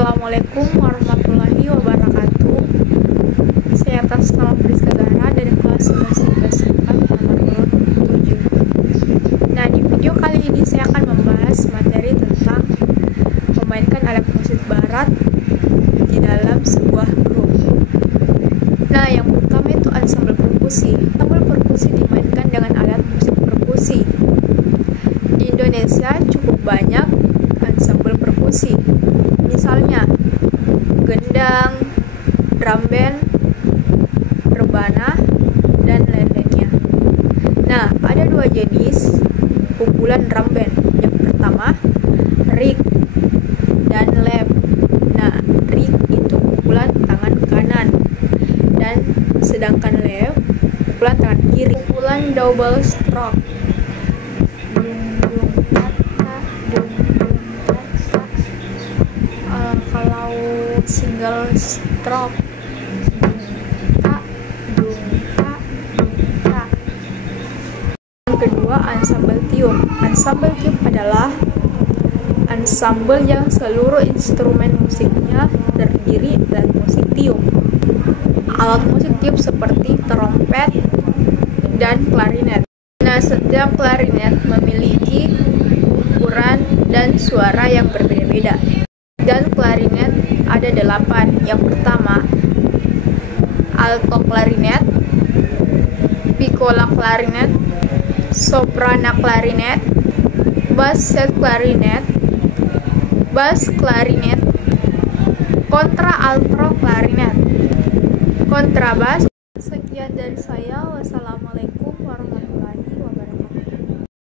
Assalamualaikum warahmatullahi wabarakatuh. Saya atas nama Priska Zahra dari kelas 11 nomor urut 7. Nah, di video kali ini saya akan membahas materi tentang memainkan alat musik barat di dalam sebuah grup. Nah, yang pertama itu ensemble perkusi. Ensemble perkusi dimainkan dengan alat musik perkusi. Di Indonesia cukup banyak ensemble perkusi. Misalnya gendang, drum band, rebana, dan lain-lainnya. Nah, ada dua jenis pukulan drum band. Yang pertama, rig dan lap. Nah, rig itu pukulan tangan kanan, dan sedangkan lap pukulan tangan kiri. Pukulan double stroke. Kalau single stroke, yang kedua, ensemble tiup. Ensemble tiup adalah ensemble yang seluruh instrumen musiknya terdiri dari musik tiup. Alat musik tiup seperti trompet dan klarinet. Nah, setiap klarinet memiliki ukuran dan suara yang berbeda-beda. Dan klarinet ada 8. Yang pertama, alto klarinet, piccola klarinet, soprano klarinet, bass klarinet, bass klarinet, kontra alto klarinet, kontrabas. Sekian dari saya. Wassalamualaikum